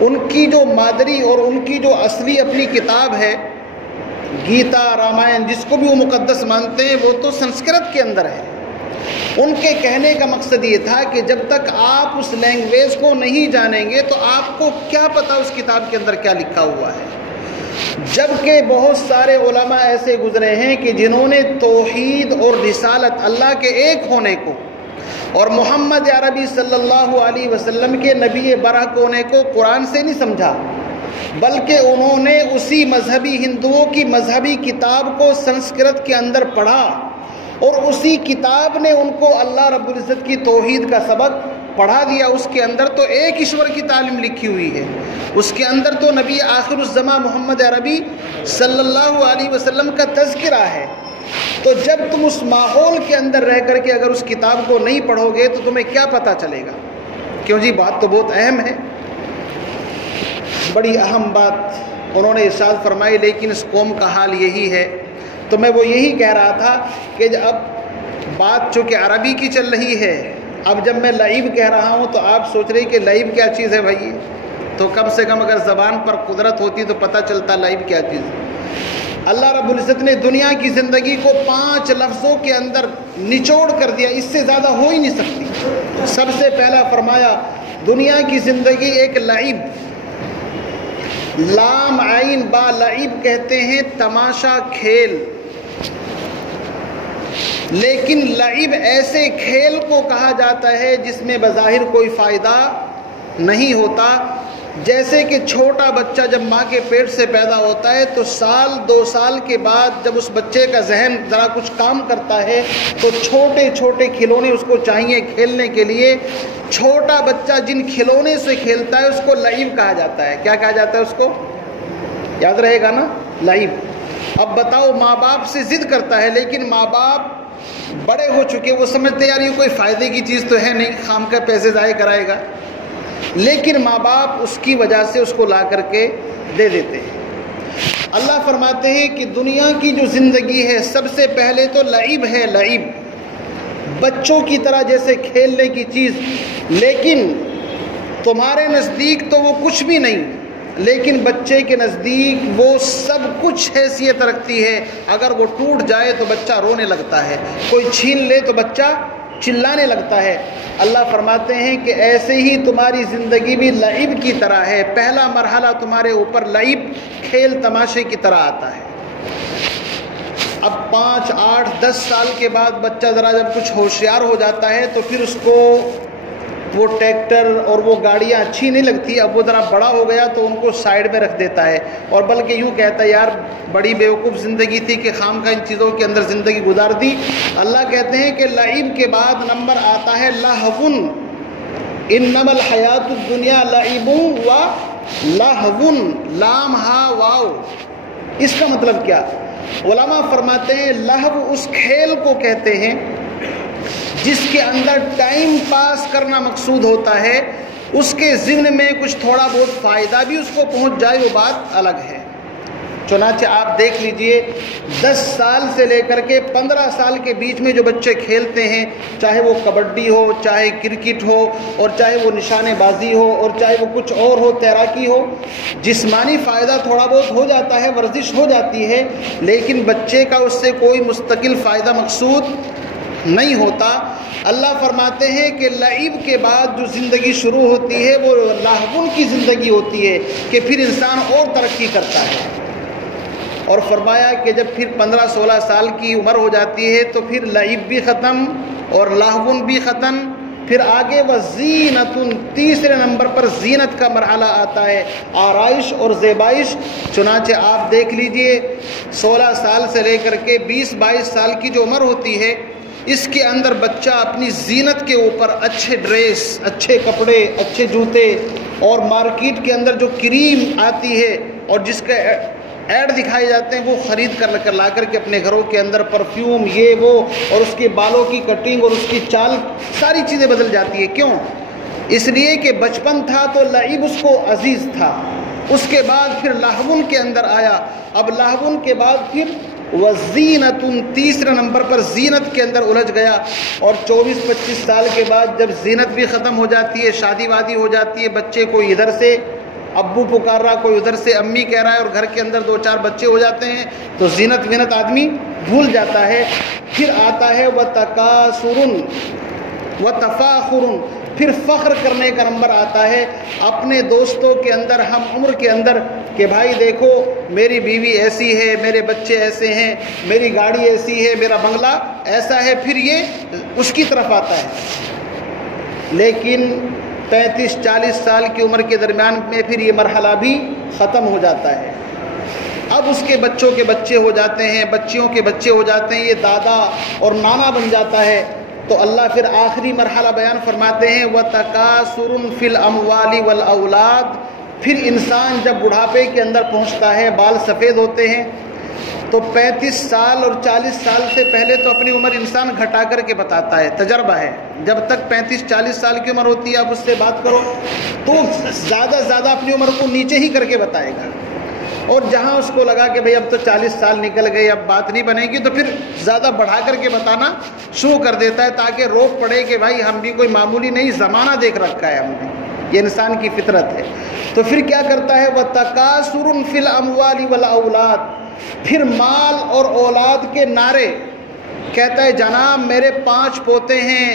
ان کی جو مادری اور ان کی جو اصلی اپنی کتاب ہے گیتا رامائن، جس کو بھی وہ مقدس مانتے ہیں، وہ تو سنسکرت کے اندر ہے۔ ان کے کہنے کا مقصد یہ تھا کہ جب تک آپ اس لینگویج کو نہیں جانیں گے تو آپ کو کیا پتہ اس کتاب کے اندر کیا لکھا ہوا ہے۔ جبکہ بہت سارے علماء ایسے گزرے ہیں کہ جنہوں نے توحید اور رسالت، اللہ کے ایک ہونے کو اور محمد عربی صلی اللہ علیہ وسلم کے نبی برحق ہونے کو قرآن سے نہیں سمجھا، بلکہ انہوں نے اسی مذہبی ہندوؤں کی مذہبی کتاب کو سنسکرت کے اندر پڑھا، اور اسی کتاب نے ان کو اللہ رب العزت کی توحید کا سبق پڑھا دیا۔ اس کے اندر تو ایک ایشور کی تعلیم لکھی ہوئی ہے، اس کے اندر تو نبی آخر الزمان محمد عربی صلی اللہ علیہ وسلم کا تذکرہ ہے۔ تو جب تم اس ماحول کے اندر رہ کر کے اگر اس کتاب کو نہیں پڑھو گے تو تمہیں کیا پتہ چلے گا؟ کیوں جی، بات تو بہت اہم ہے، بڑی اہم بات انہوں نے ارشاد فرمائی، لیکن اس قوم کا حال یہی ہے۔ تو میں وہ یہی کہہ رہا تھا کہ اب بات چونکہ عربی کی چل رہی ہے، اب جب میں لعیب کہہ رہا ہوں تو آپ سوچ رہے کہ لعیب کیا چیز ہے بھائی، تو کم سے کم اگر زبان پر قدرت ہوتی تو پتہ چلتا لعیب کیا چیز ہے۔ اللہ رب العزت نے دنیا کی زندگی کو 5 لفظوں کے اندر نچوڑ کر دیا، اس سے زیادہ ہو ہی نہیں سکتی۔ سب سے پہلا فرمایا دنیا کی زندگی ایک لعیب، لام عین با لعیب کہتے ہیں تماشا، کھیل، لیکن لعب ایسے کھیل کو کہا جاتا ہے جس میں بظاہر کوئی فائدہ نہیں ہوتا۔ جیسے کہ چھوٹا بچہ جب ماں کے پیٹ سے پیدا ہوتا ہے تو 1-2 سال کے بعد جب اس بچے کا ذہن ذرا کچھ کام کرتا ہے تو چھوٹے چھوٹے کھلونے اس کو چاہیے کھیلنے کے لیے۔ چھوٹا بچہ جن کھلونے سے کھیلتا ہے اس کو لعب کہا جاتا ہے۔ کیا کہا جاتا ہے اس کو؟ یاد رہے گا نا، لعب۔ اب بتاؤ، ماں باپ سے ضد کرتا ہے، لیکن ماں باپ بڑے ہو چکے، وہ سمجھتے یار یہ کوئی فائدے کی چیز تو ہے نہیں، خام کا پیسے ضائع کرائے گا، لیکن ماں باپ اس کی وجہ سے اس کو لا کر کے دے دیتے ہیں۔ اللہ فرماتے ہیں کہ دنیا کی جو زندگی ہے سب سے پہلے تو لعب ہے، لعب بچوں کی طرح جیسے کھیلنے کی چیز، لیکن تمہارے نزدیک تو وہ کچھ بھی نہیں، لیکن بچے کے نزدیک وہ سب کچھ حیثیت رکھتی ہے۔ اگر وہ ٹوٹ جائے تو بچہ رونے لگتا ہے، کوئی چھین لے تو بچہ چلانے لگتا ہے۔ اللہ فرماتے ہیں کہ ایسے ہی تمہاری زندگی بھی لعب کی طرح ہے۔ پہلا مرحلہ تمہارے اوپر لعب، کھیل تماشے کی طرح آتا ہے۔ اب 5, 8, 10 سال کے بعد بچہ ذرا جب کچھ ہوشیار ہو جاتا ہے تو پھر اس کو وہ ٹریکٹر اور وہ گاڑیاں اچھی نہیں لگتی، اب وہ ذرا بڑا ہو گیا تو ان کو سائڈ میں رکھ دیتا ہے، اور بلکہ یوں کہتا ہے یار بڑی بیوقوف زندگی تھی کہ خام کا ان چیزوں کے اندر زندگی گزار دی۔ اللہ کہتے ہیں کہ لعب کے بعد نمبر آتا ہے لہو، انما الحیات الدنیا لعب و لہو، لام ہا واو۔ اس کا مطلب کیا؟ علماء فرماتے ہیں لہو اس کھیل کو کہتے ہیں جس کے اندر ٹائم پاس کرنا مقصود ہوتا ہے، اس کے ذہن میں کچھ تھوڑا بہت فائدہ بھی اس کو پہنچ جائے وہ بات الگ ہے۔ چنانچہ آپ دیکھ لیجئے 10 سال سے لے کر کے 15 سال کے بیچ میں جو بچے کھیلتے ہیں، چاہے وہ کبڈی ہو، چاہے کرکٹ ہو، اور چاہے وہ نشانے بازی ہو، اور چاہے وہ کچھ اور ہو، تیراکی ہو، جسمانی فائدہ تھوڑا بہت ہو جاتا ہے، ورزش ہو جاتی ہے، لیکن بچے کا اس سے کوئی مستقل فائدہ مقصود نہیں ہوتا۔ اللہ فرماتے ہیں کہ لعب کے بعد جو زندگی شروع ہوتی ہے وہ لہو کی زندگی ہوتی ہے کہ پھر انسان اور ترقی کرتا ہے، اور فرمایا کہ جب پھر 15-16 سال کی عمر ہو جاتی ہے تو پھر لعب بھی ختم اور لہو بھی ختم، پھر آگے وہ زینت، تیسرے نمبر پر زینت کا مرحلہ آتا ہے، آرائش اور زیبائش۔ چنانچہ آپ دیکھ لیجئے 16 سال سے لے کر کے 20-22 سال کی جو عمر ہوتی ہے، اس کے اندر بچہ اپنی زینت کے اوپر اچھے ڈریس، اچھے کپڑے، اچھے جوتے، اور مارکیٹ کے اندر جو کریم آتی ہے اور جس کا ایڈ دکھائے جاتے ہیں وہ خرید کر لا کر کے اپنے گھروں کے اندر پرفیوم، یہ وہ، اور اس کے بالوں کی کٹنگ اور اس کی چال، ساری چیزیں بدل جاتی ہے۔ کیوں؟ اس لیے کہ بچپن تھا تو لعب اس کو عزیز تھا، اس کے بعد پھر لہو کے اندر آیا، اب لہو کے بعد پھر وزینت، تیسرے نمبر پر زینت کے اندر الجھ گیا، اور 24-25 سال کے بعد جب زینت بھی ختم ہو جاتی ہے، شادی وادی ہو جاتی ہے، بچے کو ادھر سے ابو پکار رہا، کوئی ادھر سے امی کہہ رہا ہے، اور گھر کے اندر 2-4 بچے ہو جاتے ہیں تو زینت وینت آدمی بھول جاتا ہے۔ پھر آتا ہے وَتَكَاثُرٌ وَتَفَاخُرٌ، پھر فخر کرنے کا نمبر آتا ہے اپنے دوستوں کے اندر، ہم عمر کے اندر، کہ بھائی دیکھو میری بیوی ایسی ہے، میرے بچے ایسے ہیں، میری گاڑی ایسی ہے، میرا بنگلہ ایسا ہے، پھر یہ اس کی طرف آتا ہے۔ لیکن 35-40 سال کی عمر کے درمیان میں پھر یہ مرحلہ بھی ختم ہو جاتا ہے۔ اب اس کے بچوں کے بچے ہو جاتے ہیں، بچیوں کے بچے ہو جاتے ہیں، یہ دادا اور نانا بن جاتا ہے۔ تو اللہ پھر آخری مرحلہ بیان فرماتے ہیں وَتَكَاثُرٌ فِي الْأَمْوَالِ وَالْأَوْلَادِ، پھر انسان جب بڑھاپے کے اندر پہنچتا ہے، بال سفید ہوتے ہیں، تو 35 سال اور 40 سال سے پہلے تو اپنی عمر انسان گھٹا کر کے بتاتا ہے، تجربہ ہے۔ جب تک 35-40 سال کی عمر ہوتی ہے آپ اس سے بات کرو تو زیادہ زیادہ اپنی عمر کو نیچے ہی کر کے بتائے گا، اور جہاں اس کو لگا کہ بھئی اب تو 40 سال نکل گئے، اب بات نہیں بنے گی، تو پھر زیادہ بڑھا کر کے بتانا شروع کر دیتا ہے تاکہ روک پڑے کہ بھائی ہم بھی کوئی معمولی نہیں، زمانہ دیکھ رکھا ہے ہم نے، یہ انسان کی فطرت ہے۔ تو پھر کیا کرتا ہے وَتَكَاثُرٌ فِي الْأَمْوَالِ وَالْأَوْلَادِ، پھر مال اور اولاد کے نعرے، کہتا ہے جناب میرے 5 پوتے ہیں،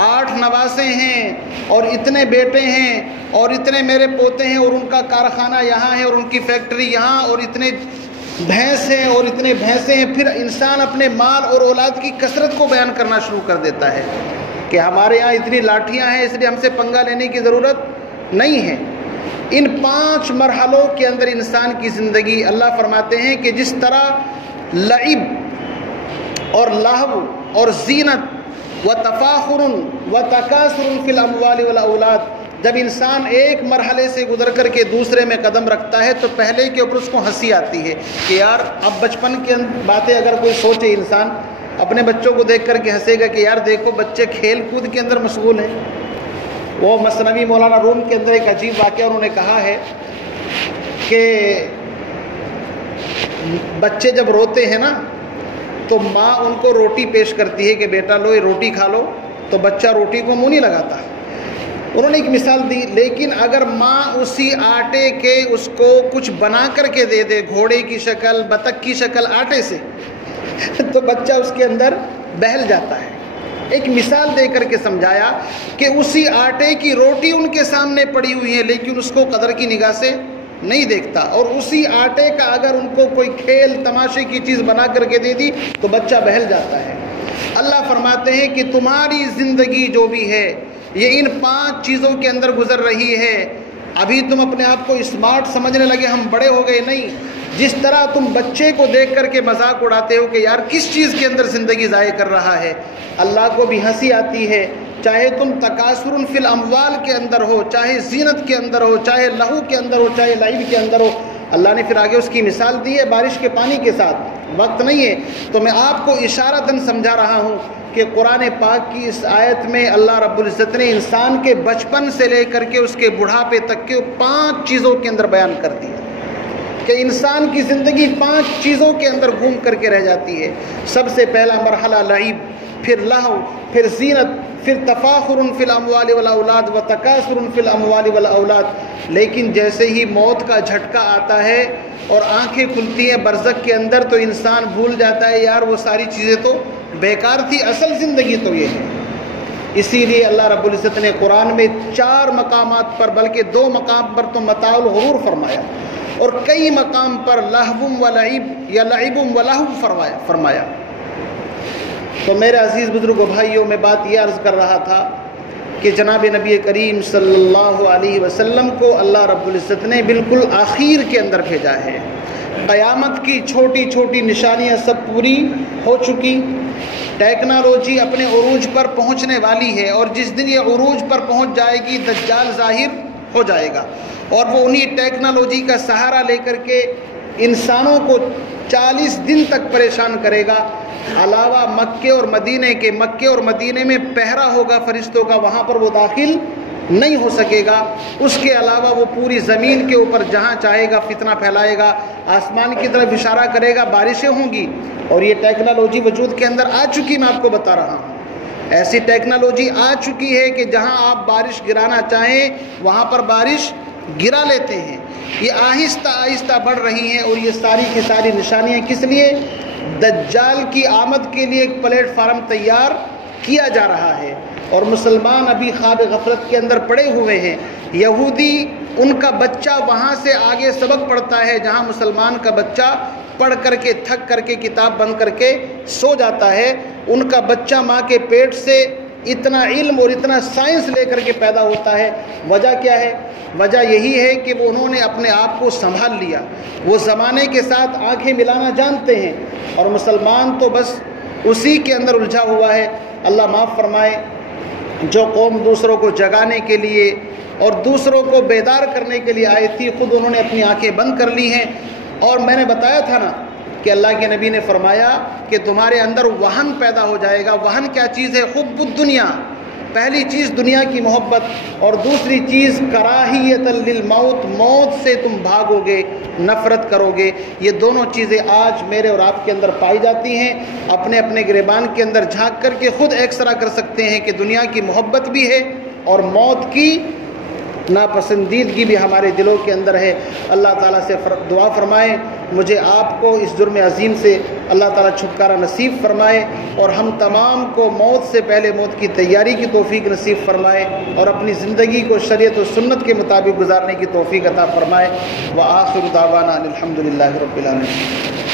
8 نواسے ہیں، اور اتنے بیٹے ہیں، اور اتنے میرے پوتے ہیں، اور ان کا کارخانہ یہاں ہے، اور ان کی فیکٹری یہاں، اور اتنے بھینس ہیں، اور اتنے بھینسیں ہیں۔ پھر انسان اپنے مال اور اولاد کی کثرت کو بیان کرنا شروع کر دیتا ہے کہ ہمارے یہاں اتنی لاٹھیاں ہیں، اس لیے ہم سے پنگا لینے کی ضرورت نہیں ہے۔ ان 5 مرحلوں کے اندر انسان کی زندگی، اللہ فرماتے ہیں کہ جس طرح لعب اور لہو اور زینت وَتَفَاخُرٌ وَتَكَاثُرٌ فِي الْأَمْوَالِ وَالْأَوْلَادِ، جب انسان ایک مرحلے سے گزر کر کے دوسرے میں قدم رکھتا ہے تو پہلے کے اوپر اس کو ہنسی آتی ہے کہ یار اب بچپن کی باتیں اگر کوئی سوچے، انسان اپنے بچوں کو دیکھ کر کے ہنسے گا کہ یار دیکھو بچے کھیل کود کے اندر مشغول ہیں۔ وہ مثنوی مولانا روم کے اندر ایک عجیب واقعہ انہوں نے کہا ہے کہ بچے جب روتے ہیں نا تو ماں ان کو روٹی پیش کرتی ہے کہ بیٹا لو یہ روٹی کھا لو، تو بچہ روٹی کو منہ نہیں لگاتا۔ انہوں نے ایک مثال دی، لیکن اگر ماں اسی آٹے کے اس کو کچھ بنا کر کے دے دے، گھوڑے کی شکل، بطخ کی شکل آٹے سے، تو بچہ اس کے اندر بہل جاتا ہے۔ ایک مثال دے کر کے سمجھایا کہ اسی آٹے کی روٹی ان کے سامنے پڑی ہوئی ہے لیکن اس کو قدر کی نگاہ سے نہیں دیکھتا، اور اسی آٹے کا اگر ان کو کوئی کھیل تماشے کی چیز بنا کر کے دے دی تو بچہ بہل جاتا ہے۔ اللہ فرماتے ہیں کہ تمہاری زندگی جو بھی ہے یہ ان 5 چیزوں کے اندر گزر رہی ہے۔ ابھی تم اپنے آپ کو اسمارٹ سمجھنے لگے، ہم بڑے ہو گئے، نہیں۔ جس طرح تم بچے کو دیکھ کر کے مذاق اڑاتے ہو کہ یار کس چیز کے اندر زندگی ضائع کر رہا ہے، اللہ کو بھی ہنسی آتی ہے۔ چاہے تم تکاثر فی الاموال کے اندر ہو، چاہے زینت کے اندر ہو، چاہے لہو کے اندر ہو، چاہے لعب کے اندر ہو۔ اللہ نے پھر آگے اس کی مثال دی ہے بارش کے پانی کے ساتھ، وقت نہیں ہے تو میں آپ کو اشارتاً سمجھا رہا ہوں کہ قرآن پاک کی اس آیت میں اللہ رب العزت نے انسان کے بچپن سے لے کر کے اس کے بڑھاپے تک کے 5 چیزوں کے اندر بیان کر دیا کہ انسان کی زندگی 5 چیزوں کے اندر گھوم کر کے رہ جاتی ہے۔ سب سے پہلا مرحلہ لعب، پھر لہو، پھر زینت، پھر تفاخر فی الاموال والاولاد و تکاثر فی الاموال والاولاد۔ لیکن جیسے ہی موت کا جھٹکا آتا ہے اور آنکھیں کھلتی ہیں برزخ کے اندر تو انسان بھول جاتا ہے یار وہ ساری چیزیں تو بیکار تھی، اصل زندگی تو یہ ہے۔ اسی لیے اللہ رب العزت نے قرآن میں 4 مقامات پر بلکہ 2 مقام پر تو متاع الغرور فرمایا اور کئی مقام پر لہو و لعب یا لعب و لہو فرمایا۔ تو میرے عزیز بزرگوں بھائیوں، میں بات یہ عرض کر رہا تھا کہ جناب نبی کریم صلی اللہ علیہ وسلم کو اللہ رب العزت نے بالکل آخر کے اندر بھیجا ہے۔ قیامت کی چھوٹی چھوٹی نشانیاں سب پوری ہو چکی، ٹیکنالوجی اپنے عروج پر پہنچنے والی ہے، اور جس دن یہ عروج پر پہنچ جائے گی دجال ظاہر ہو جائے گا، اور وہ انہی ٹیکنالوجی کا سہارا لے کر کے انسانوں کو 40 دن تک پریشان کرے گا۔ علاوہ مکے اور مدینے کے، مکے اور مدینے میں پہرا ہوگا فرشتوں کا، وہاں پر وہ داخل نہیں ہو سکے گا۔ اس کے علاوہ وہ پوری زمین کے اوپر جہاں چاہے گا فتنہ پھیلائے گا، آسمان کی طرف اشارہ کرے گا، بارشیں ہوں گی، اور یہ ٹیکنالوجی وجود کے اندر آ چکی، میں آپ کو بتا رہا ہوں۔ ایسی ٹیکنالوجی آ چکی ہے کہ جہاں آپ بارش گرانا چاہیں وہاں پر بارش گرا لیتے ہیں۔ یہ آہستہ آہستہ بڑھ رہی ہیں، اور یہ ساری کی ساری نشانیاں کس لیے؟ دجال کی آمد کے لیے ایک پلیٹ فارم تیار کیا جا رہا ہے، اور مسلمان ابھی خواب غفلت کے اندر پڑے ہوئے ہیں۔ یہودی ان کا بچہ وہاں سے آگے سبق پڑھتا ہے جہاں مسلمان کا بچہ پڑھ کر کے تھک کر کے کتاب بند کر کے سو جاتا ہے۔ ان کا بچہ ماں کے پیٹ سے اتنا علم اور اتنا سائنس لے کر کے پیدا ہوتا ہے۔ وجہ کیا ہے؟ وجہ یہی ہے کہ وہ انہوں نے اپنے آپ کو سنبھال لیا، وہ زمانے کے ساتھ آنکھیں ملانا جانتے ہیں، اور مسلمان تو بس اسی کے اندر الجھا ہوا ہے۔ اللہ معاف فرمائے، جو قوم دوسروں کو جگانے کے لیے اور دوسروں کو بیدار کرنے کے لیے آئی تھی، خود انہوں نے اپنی آنکھیں بند کر لی ہیں۔ اور میں نے بتایا تھا نا کہ اللہ کے نبی نے فرمایا کہ تمہارے اندر وہن پیدا ہو جائے گا۔ وہن کیا چیز ہے؟ حب الدنیا، پہلی چیز دنیا کی محبت، اور دوسری چیز کراہیت للموت، موت سے تم بھاگو گے، نفرت کرو گے۔ یہ دونوں چیزیں آج میرے اور آپ کے اندر پائی جاتی ہیں۔ اپنے اپنے گریبان کے اندر جھانک کر کے خود ایکسرا کر سکتے ہیں کہ دنیا کی محبت بھی ہے اور موت کی ناپسندیدگی بھی ہمارے دلوں کے اندر ہے۔ اللہ تعالیٰ سے دعا فرمائیں مجھے آپ کو اس جرم عظیم سے اللہ تعالیٰ چھٹکارا نصیب فرمائے، اور ہم تمام کو موت سے پہلے موت کی تیاری کی توفیق نصیب فرمائے، اور اپنی زندگی کو شریعت و سنت کے مطابق گزارنے کی توفیق عطا فرمائے۔ وآخر دعوانا الحمدللہ رب العالمین۔